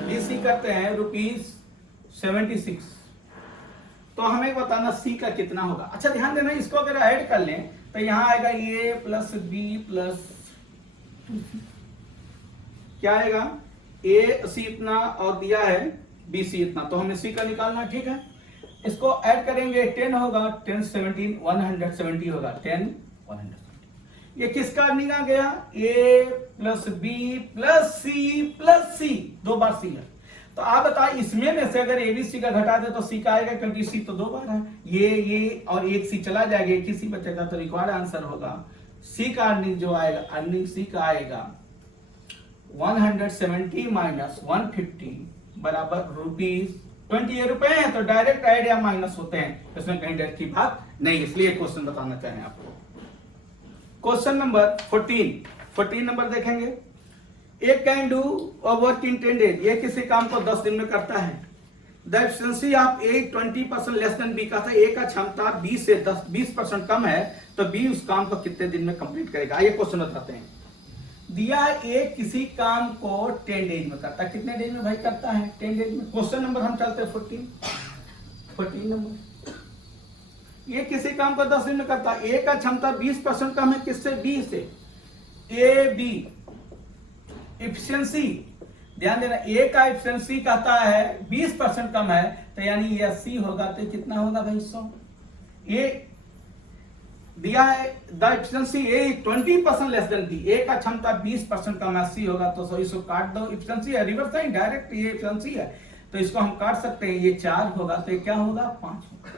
बी सी करते हैं ₹76। तो हमें बताना सी का कितना होगा। अच्छा ध्यान देना, इसको अगर ऐड कर लें तो यहां आएगा ए प्लस बी प्लस क्या आएगा, ए सी इतना और दिया है बी सी इतना, तो हमें सी का निकालना। ठीक है, इसको ऐड करेंगे 10 होगा, 10 17 170 होगा, 10 170। ये किसका अर्निंग आ गया, ए प्लस बी प्लस सी, 2 बार सी है। तो आप बताइए इसमें से अगर एबीसी का घटा दे तो सी का आएगा, क्योंकि सी तो 2 बार है। ये और एक सी चला जाएगा, एक ही सी बचेगा, तो रिक्वायर्ड आंसर होगा सी का अर्निंग जो आएगा, अर्निंग सी का आएगा 170 माइनस 150 बराबर ₹20। ये रुपए हैं तो डायरेक्ट ऐड या माइनस होते हैं, इसमें कहीं डर की बात नहीं, इसलिए क्वेश्चन बताना चाहें आपको। क्वेश्चन नंबर 14 नंबर देखेंगे। एक can do work in 10 days. ये किसी काम को 10 दिन में करता है। The efficiency of A 20% less than B का था, ए का क्षमता 20 से 20% कम है, तो बी उस काम को कितने दिन में कंप्लीट करेगा। आइए क्वेश्चन बताते हैं। दिया ए किसी काम को 10 डेज में करता है, कितने डेज में भाई करता है? 10 डेज में। क्वेश्चन नंबर हम चलते हैं 14 नंबर। ये किसी काम को 10 दिन में करता है, ए का क्षमता 20% कम है, किससे? बी से। ए बी एफिशिएंसी, ध्यान देना, ए का एफिशिएंसी कहता है 20% कम है, तो यानी ये 80 होगा, तो कितना होगा भाई? 100। ए दिया है the efficiency A 20% less than B, A का क्षमता 20% कम 80 होगा, तो 100 इसको काट दो। एफिशिएंसी है, रिवर्स साइन डायरेक्ट, ये एफिशिएंसी है तो इसको हम काट सकते हैं। ये 4 होगा, तो ये क्या होगा? 5 होगा।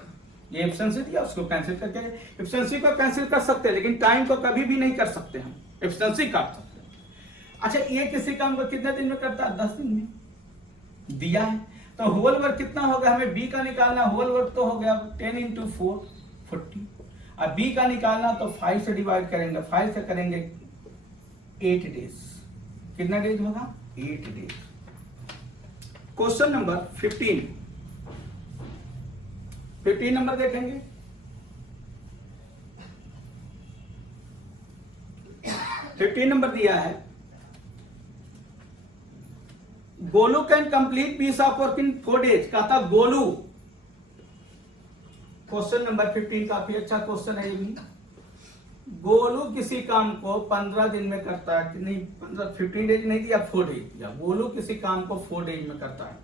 ये एफिशिएंसी दिया, उसको कैंसिल करके एफिशिएंसी को कैंसिल कर सकते हैं, लेकिन टाइम को कभी भी नहीं कर सकते, हम एफिशिएंसी काट सकते हैं। अच्छा, ये किसी काम को कितने दिन में करता है? 10 दिन में दिया है, तो होल वर्क कितना होगा? हमें बी का निकालना, होल वर्क तो हो गया 10 × 4 40। अब बी का निकालना तो 5 से डिवाइड करेंगे, 5 से करेंगे 8 डेज। कितना डेज होगा? 8 डेज। क्वेश्चन नंबर 15 नंबर देखेंगे। 15 नंबर दिया है, Golu can complete piece of work in 4 days. कहता गोलू, क्वेश्चन नंबर 15 काफी अच्छा क्वेश्चन है ये भी। गोलू किसी काम को 15 दिन में करता है, नहीं 15 डेज नहीं दिया, 4 डेज दिया। गोलू किसी काम को 4 डेज में करता है।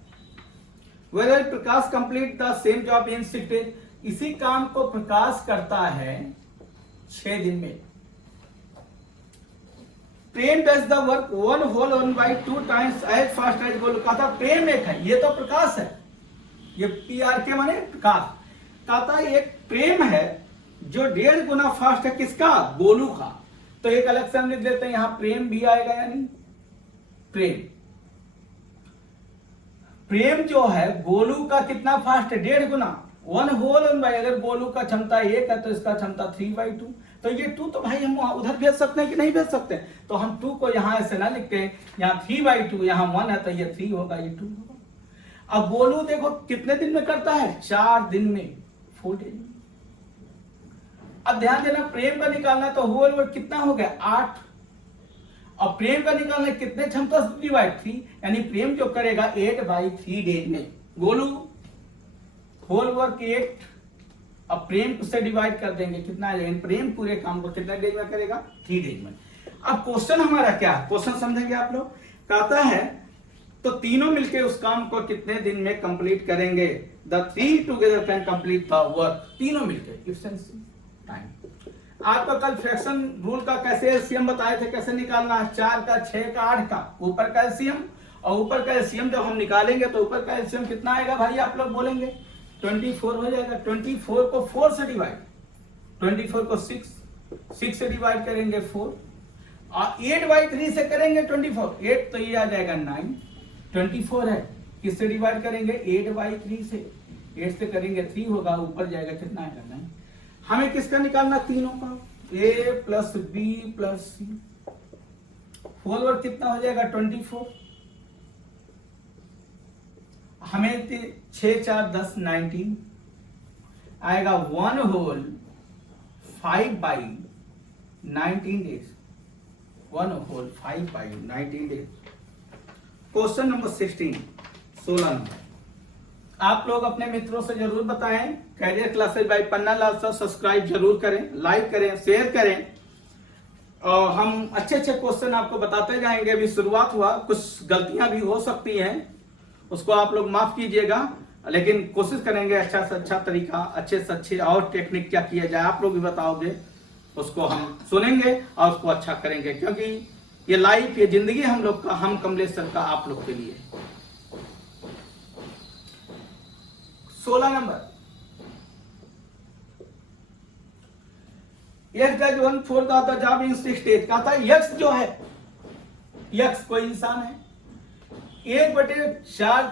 Whether Prakash complete the same job in 6 days. इसी काम को प्रकाश करता है 6 दिन में। Prem does the work 1 whole 1/2 times as fast as Golu. कहता प्रेम एक है, ये तो प्रकाश है, ये PR के माने प्रकाश। कहता एक प्रेम है जो 1.5 गुना फास्ट है, किसका? गोलू का। तो एक अलग से हम लिख देते हैं, यहां प्रेम भी आएगा, यानी प्रेम जो है गोलू का कितना फास्ट है? 1.5 गुना। 1 होल 1/2, अगर गोलू का क्षमता 1 है तो इसका क्षमता 3/2। तो ये 2 तो भाई हम उधर भेज सकते हैं कि नहीं भेज सकते? तो हम 2 को यहां ऐसे ना लिखते हैं, यहां 3/2, यहां 1 है तो ये 3 होगा, ये 2 होगा। अब गोलू देखो कितने दिन में करता है? 4 दिन में, 4 डेज में। अब ध्यान देना, प्रेम का निकालना तो होल वर्क कितना हो गया? 8। और प्रेम का निकालना कितने क्षमता से डिवाइड? 3, यानी प्रेम जो करेगा 8/3 डेज में। गोलू होल वर्क 8, अब प्रेम से डिवाइड कर देंगे, कितना आ जाएगा? प्रेम पूरे काम को कितने डेज में करेगा? 3 डेज में। अब क्वेश्चन हमारा क्या है? क्वेश्चन समझेंगे आप लोग। कहता है तो तीनों मिलके उस काम को कितने दिन में कंप्लीट करेंगे? The 3 together can complete the work. तीनों मिलके, एफिशिएंसी, टाइम। आपको कल फ्रैक्शन रूल का कैसे एलसीएम बताए थे, कैसे निकालना है? 4 का, 6 का, 8 का, ऊपर का एलसीएम, और ऊपर का एलसीएम जब हम निकालेंगे तो ऊपर का एलसीएम कितना आएगा भाई? आप लोग बोलेंगे 24 हो जाएगा। 24 को 4 से डिवाइड, 24 को 6 से डिवाइड करेंगे 4, और 8/3 से करेंगे 24, 8 तो ये आ जाएगा 9। 24 है, किससे डिवाइड करेंगे? 8/3 से। 8 से करेंगे 3 होगा, ऊपर जाएगा, कितना आएगा? 9। हमें किसका निकालना? तीनों का, A + B + C। Whole work कितना हो जाएगा? 24। हमें 6 4 10 19 आएगा। 1 whole 5/19 days. 1 whole 5/19 days. Question number 16 number. आप लोग अपने मित्रों से जरूर बताएं, career classes by Panna Lal sir subscribe जरूर करें, लाइक करें, शेयर करें, और हम अच्छे अच्छे क्वेश्चन आपको बताते जाएंगे। अभी शुरुआत हुआ, कुछ गलतियां भी हो सकती हैं, उसको आप लोग माफ कीजिएगा, लेकिन कोशिश करेंगे अच्छा से अच्छा तरीका, अच्छे से अच्छे और टेक्निक क्या किया जाए, आप लोग भी बताओगे, उसको हम सुनेंगे और उसको अच्छा करेंगे, क्योंकि ये लाइफ, ये जिंदगी हम लोग का, हम कमलेश सर का आप लोग के लिए। 16 नंबर, यक्स डज 1/4 का द जॉब इन 6 डेज। कहता है यक्स जो है, यक्स कोई इंसान है, 1/4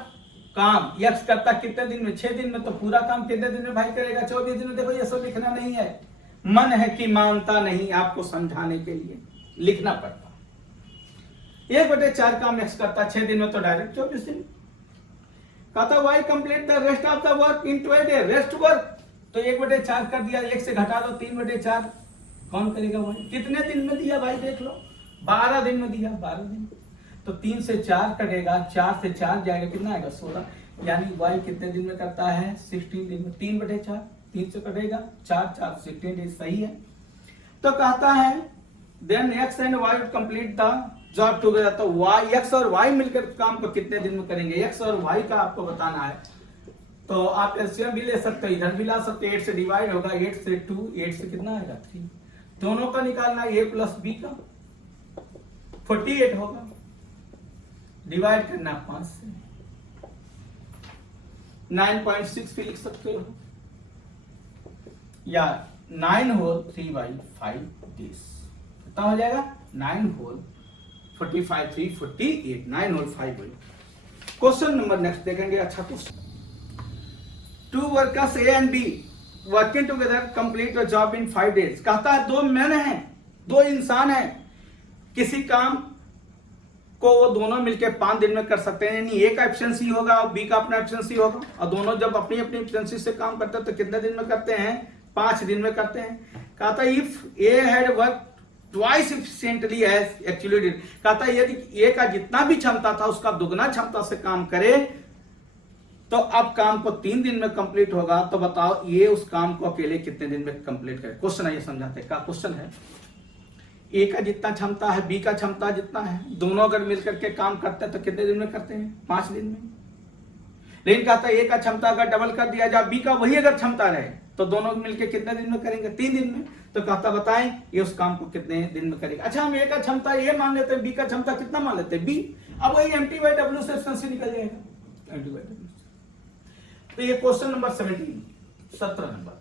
काम यक्स करता कितने दिन में? 6 दिन में। तो पूरा काम कितने दिन में भाई करेगा? 24 दिन में। देखो ये सब लिखना नहीं है, मन है कि मानता नहीं, आपको समझाने के लिए लिखना पड़ता। 1/4 काम यक्स करता 6 दिन में, तो डायरेक्ट 24 दिन। कहता Y complete the rest of the work in 2 day, rest work तो 1/4 कर दिया, 1 से घटा दो 3/4, कौन करेगा भाई? कितने दिन में दिया भाई देख लो, 12 दिन में दिया, 12 दिन, तो 3 से 4 कटेगा, 4 से 4 जाएगा, कितना आएगा 16, यानी वाई कितने दिन में करता है? 16 दिन में, 3/4, 3 से कटेगा 4, 4 16 डेज, सही है। तो कहता है then X and Y complete the job together, तो वाई, एक्स और वाई मिलकर काम को कितने दिन में करेंगे? एक्स और वाई का आपको बताना है, तो आप एलसीएम भी ले सकते हो, इधर भी ला सकते हो, 8 से डिवाइड होगा, 8 से 2, 8 से कितना आएगा 3, दोनों का निकालना है, a प्लस बी का 48 होगा, डिवाइड करना 5 से, 9.6 भी लिख सकते हो, या 9 होल 3/5 डेज, कितना हो जाएगा? 9 whole 45 3 48, 9 whole 5 whole. Question number next देखेंगे, अच्छा question. 2 workers A and B working together complete a job in 5 days. कहता है 2 मैन हैं, 2 इंसान हैं, किसी काम को वो दोनों मिलकर 5 दिन में कर सकते हैं, यानी ए का एफिशिएंसी होगा और बी का अपना एफिशिएंसी होगा, और दोनों जब अपनी अपनी एफिशिएंसी से काम करते हैं तो कितने दिन में करते हैं? 5 दिन में करते हैं। कहता है if A had work twice efficiently as actually did, कहता है यदि ए का जितना भी क्षमता था उसका दुगना क्षमता से काम करे तो अब काम को 3 दिन में कंप्लीट होगा, तो बताओ ये उस काम को अकेले कितने दिन में कंप्लीट करे? क्वेश्चन है, ये समझाते का क्वेश्चन है। ए का जितना क्षमता है, बी का क्षमता जितना है, दोनों अगर मिलकर के काम करते हैं तो कितने दिन में करते हैं? 5 दिन में। लेकिन कहता है ए का क्षमता अगर डबल कर दिया जाए, बी का वही अगर क्षमता रहे तो दोनों मिलकर कितने दिन में करेंगे? 3 दिन में। तो कहता बताएं ये उस काम को कितने दिन में करेगा। अच्छा, हम ए का क्षमता ए मान लेते हैं, बी का क्षमता कितना मान लेते हैं? बी। अब वही MT/W से एफिशिएंसी निकल जाएगा, MT/W। तो ये क्वेश्चन नंबर 17 नंबर।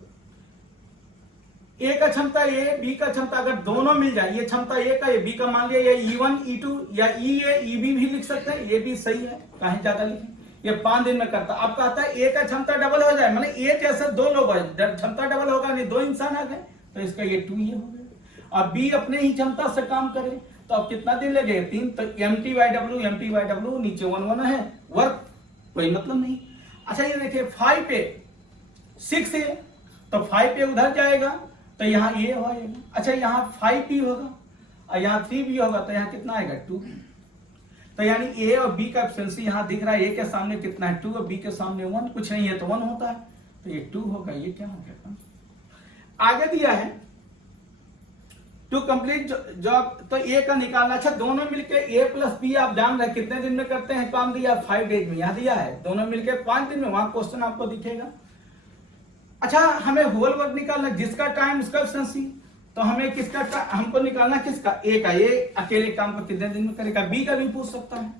ए का क्षमता ए, बी का क्षमता अगर दोनों मिल जाए, ये क्षमता ए का, ये बी का, मान लिया ये E1 E2 या EA EB भी लिख सकते हैं, ये भी सही है, कहीं ज्यादा लिखें, ये 5 दिन में करता। अब कहता है ए का क्षमता डबल हो जाए, माने ए जैसे 2 लोग हैं, क्षमता डबल होगा, नहीं 2 इंसान आ गए तो इसका ये 2 ये हो गया। अब बी अपने ही क्षमता से काम करे तो अब कितना दिन लगेगा? 3, तो MT/W नीचे 1 है, वर्क कोई मतलब नहीं। अच्छा ये देखिए 5 पे 6 है, तो 5 पे उधर जाएगा तो यहाँ ये होगा। अच्छा यहाँ 5P होगा और यहाँ 3B होगा, तो यहाँ कितना आएगा? 2। तो यानी ए और बी का एफिशिएंसी यहाँ दिख रहा है, ए के सामने कितना है? 2 और बी के सामने 1, कुछ नहीं है तो 1 होता है, तो ये 2 होगा। ये क्या हो गया? आगे दिया है टू कंप्लीट जॉब, तो ए का निकालना। अच्छा दोनों मिलके ए प्लस बी आप जान रहे कितने दिन में करते हैं काम? दिया 5 डेज में, यहां दिया है दोनों मिलके 5 दिन में, वहां क्वेश्चन आपको दिखेगा। अच्छा हमें होल वर्क निकालना, जिसका टाइम उसका एफिशिएंसी, तो हमें किसका, हमको निकालना किसका? ए का। ये अकेले काम को कितने दिन में करेगा? बी का भी पूछ सकता है।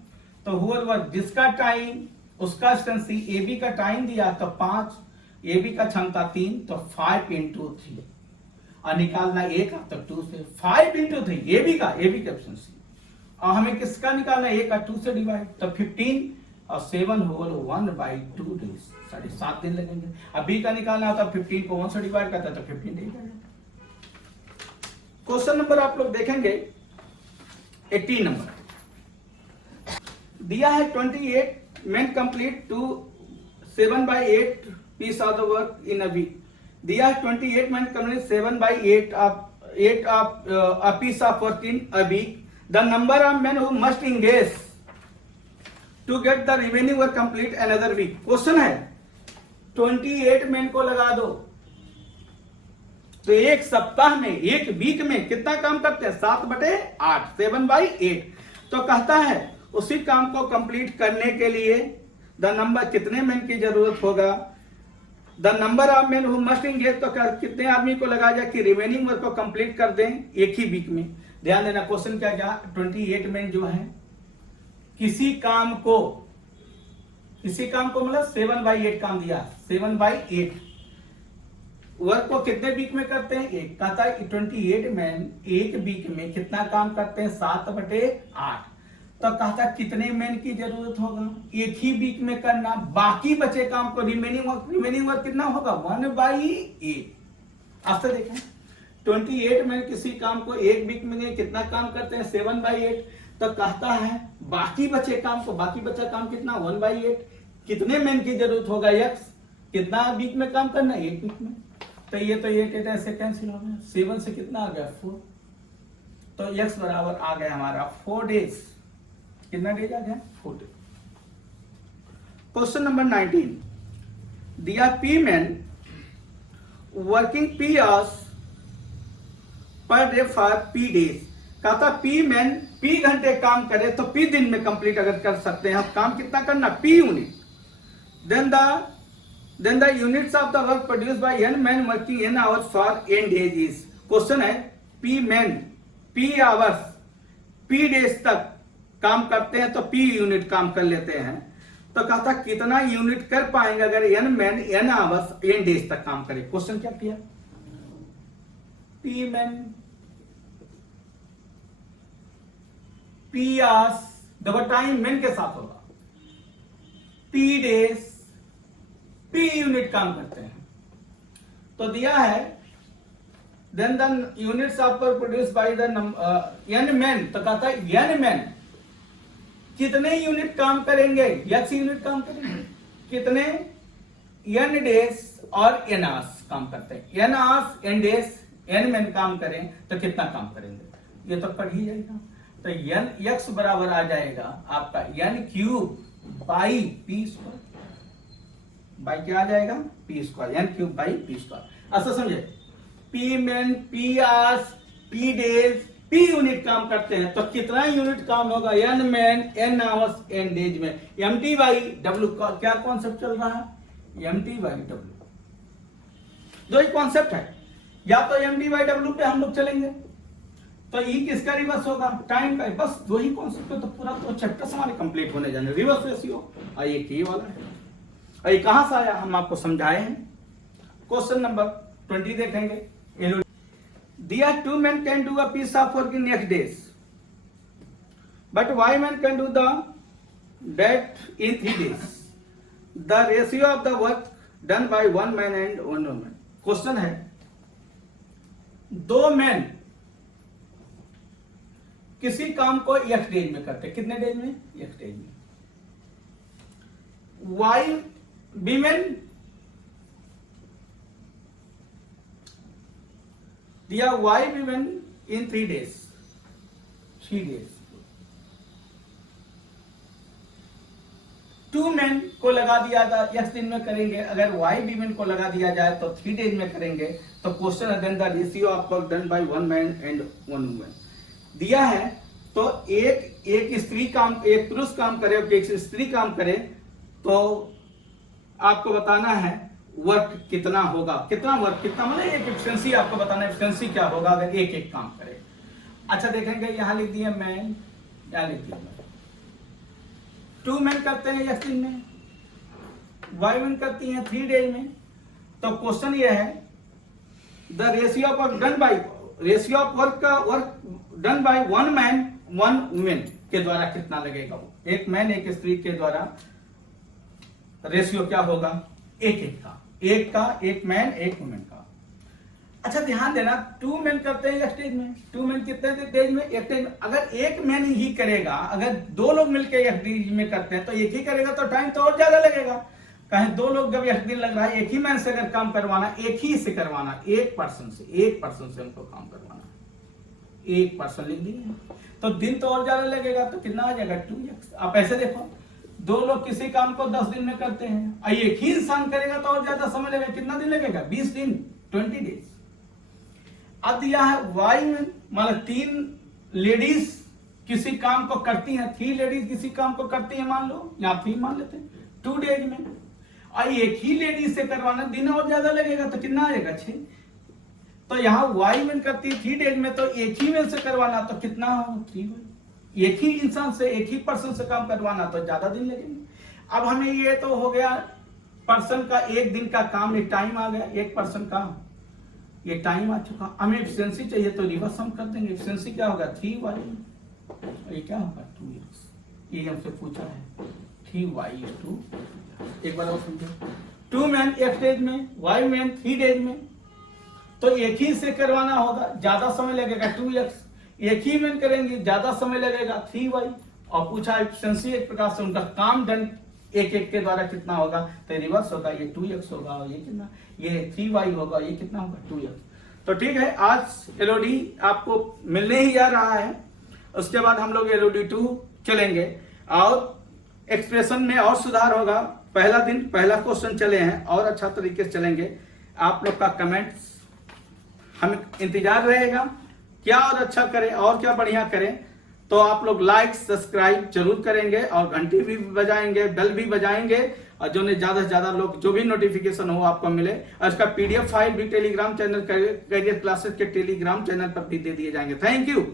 तो होल वर्क जिसका टाइम उसका एफिशिएंसी, ए बी का टाइम दिया तो 5, ए बी का क्षमता 3, तो 5 × 3, और निकालना ए का तो 2 से, 5 × 3 ए बी का एफिशिएंसी, और हमें किसका निकालना? ए का 2 से डिवाइड, तो 15 और 7 होल 1/2 डेज, 7.5 दिन लगेंगे। अब बी का निकालना होता है 15 को 1 से डिवाइड करता है तो 15 डेज लगेगा। क्वेश्चन नंबर आप लोग देखेंगे 18 नंबर दिया है 28 men complete to 7/8 piece of the work in a week। दिया है 28 men complete 7/8 of a piece of work in a week। The number of men who must engage to get the remaining work complete another week। Question है 28 men को लगा दो तो एक सप्ताह में, एक वीक में कितना काम करते हैं? 7/8, 7/8। तो कहता है उसी काम को कंप्लीट करने के लिए द नंबर, कितने मैन की जरूरत होगा? The number of man who must engage, तो कितने आदमी को लगा जाए कि रिमेनिंग वर्क को कंप्लीट कर दें एक ही वीक में। ध्यान देना क्वेश्चन क्या क्या, 28 मैन जो है किसी काम को मतलब 7/8 काम दिया, 7/8 वर्क को कितने वीक में करते हैं? एक। कहता है 28 मैन एक वीक में कितना काम करते हैं? 7/8। तो कहता है कितने मैन की जरूरत होगा? एक ही वीक में करना, बाकी बचे काम को रिमेनिंग वर्क कितना होगा? 1/8। अब से देखें 28 मैन किसी काम को एक वीक में कितना काम करते हैं? 7/8। तो कहता है बाकी बचे काम को, बाकी बचा काम कितना? 1/8। कितने मैन की जरूरत होगा, x कितना वीक में काम करना है, 1 वीक में। तो ये ऐसे कैंसिल हो गया, 7 से कितना आ गया 4, तो x बराबर आ गया हमारा 4 डेज। कितना डेज आ गया 4 डेज। क्वेश्चन नंबर 19, दिया P man working P hours per day for P days. कहा था P मैन P घंटे काम करे तो P दिन में कंप्लीट अगर कर सकते हैं, हम काम कितना करना P unit, then the units of the work produced by n men working n hours for n days is। Question है P men P hours P days तक काम करते हैं तो P यूनिट काम कर लेते हैं, तो कहा था कितना यूनिट कर पाएंगे अगर n men n hours n days तक काम करे। क्वेश्चन क्या किया, P men P hours double time main के साथ होगा, P days P यूनिट काम करते हैं, तो दिया है then the units of work produced by the n men, तो कहता है n men कितने यूनिट काम करेंगे, x यूनिट काम करेंगे, कितने n डेज और n आवर्स काम करते हैं, n hours n days n men काम करें तो कितना काम करेंगे, ये तो पढ़ ही जाएगा। तो n x बराबर आ जाएगा आपका n cube by p square, by क्या आ जाएगा p square, n cube by p square. ऐसा समझे, p man p hours p days p unit काम करते हैं तो कितना यूनिट काम होगा, n man n hours n days में, mt बाई w का क्या कॉन्सेप्ट चल रहा है, mt बाई w। दो ही कॉन्सेप्ट है, या तो mt बाई w पे हम लोग चलेंगे तो ई किसका रिवर्स होगा, टाइम का, बस दो ही कॉन्सेप्ट है तो पूरा तो चैप्टर हमारे कंप्लीट होने जाने, रिवर्स रेशियो और ये की वाला है। और ये कहां से आया हम आपको समझाए हैं। क्वेश्चन नंबर 20 देखेंगे, दिया 2 men can do a piece of work in next days but y man can do that in 3 days, the ratio of the work done by 1 man and 1 woman। Question है 2 मैन किसी काम को x डेज में करते, कितने डेज में, x डेज में, y वीमेन दिया y वीमेन इन 3 डेज, 3 डेज। 2 मैन को लगा दिया था x दिन में करेंगे, अगर y वीमेन को लगा दिया जाए तो 3 डेज में करेंगे, तो क्वेश्चन है then the ratio of work done by 1 man and 1 woman दिया है। तो एक स्त्री काम, एक पुरुष काम करे और एक स्त्री काम करे तो आपको बताना है वर्क कितना होगा, कितना वर्क, कितना मतलब एक एफिशिएंसी आपको बताना है, एफिशिएंसी क्या होगा अगर एक एक काम करे। अच्छा देखेंगे, यहां लिख दिया मैन, यहां लिख दिया 2 मैन करते हैं x दिन में, y मैन करती हैं 3 डेज में, तो क्वेश्चन ये है the ratio of work done by, ratio of work का work done by 1 man 1 women के द्वारा कितना लगेगा, वो एक मैन एक स्त्री के द्वारा रेशियो क्या होगा, एक का, एक मैन एक वुमेन का। अच्छा ध्यान देना, 2 मैन करते हैं स्टेज में, 2 मैन कितने डेज में, एक डेज में। अगर एक मैन ही करेगा, अगर 2 लोग मिलकर एक डेज में करते हैं तो एक ही करेगा तो टाइम तो और ज्यादा लगेगा। कहें 2 लोग जब एक दिन लग रहा है, एक ही मैन से अगर काम करवाना, एक ही से करवाना, एक पर्सन से हमको काम करवाना, 1 पर्सन लिख दिए तो दिन तो और ज्यादा लगेगा, तो कितना आ जाएगा 2x। आप ऐसे देखो, 2 लोग किसी काम को 10 दिन में करते हैं और एक ही इंसान करेगा तो और ज्यादा समय लगेगा, कितना दिन लगेगा 20 दिन, 20 डेज। अब दिया है y में, मतलब 3 लेडीज किसी काम को करती हैं, 3 लेडीज किसी काम को करती हैं, मान लो या 3 मान लेते हैं 2 डेज में, और एक ही लेडीज से करवाना दिन और ज्यादा लगेगा, तो कितना आएगा 6। तो यहाँ y में करती है 3 डेज में, तो एक ही में से करवाना तो कितना होगा 3y, एक ही इंसान से, एक ही पर्सन से काम करवाना तो ज्यादा दिन लगेंगे। अब हमें ये तो हो गया पर्सन का एक दिन का काम, एक टाइम आ गया, एक पर्सन का ये टाइम आ चुका। हमें एफिशिएंसी चाहिए तो रिवर्स हम कर देंगे, एफिशिएंसी क्या होगा 3y, ये क्या होगा 2x, ये हमसे पूछा है 3y/2। एक बार और समझो, 2 मैन एक डेज में, y मैन 3 डेज में, तो एक ही से करवाना होगा, ज्यादा समय लगेगा 2x, एक ही मैन करेंगे ज्यादा समय लगेगा 3y, और पूछा एफिशिएंसी एक प्रकार से उनका काम डन एक एक के द्वारा कितना होगा, तो रिवर्स होगा, ये 2x होगा, और ये कितना, ये 3y होगा, ये कितना होगा 2x। तो ठीक है, आज एलओडी आपको मिलने ही जा रहा है। उसके बाद हम लोग एलओडी 2 चलेंगे और एक्सप्रेशन में और सुधार होगा। पहला दिन पहला क्वेश्चन चले हैं और अच्छा तरीके से चलेंगे। आप लोग का कमेंट्स हम इंतजार रहेगा, क्या और अच्छा करें और क्या बढ़िया करें। तो आप लोग लाइक सब्सक्राइब जरूर करेंगे और घंटी भी बजाएंगे, बेल भी बजाएंगे, और जो ने ज्यादा से ज्यादा लोग जो भी नोटिफिकेशन हो आपको मिले। और इसका पीडीएफ फाइल भी टेलीग्राम चैनल कैरियर क्लासेस के टेलीग्राम चैनल पर भी दे दिए जाएंगे। Thank you.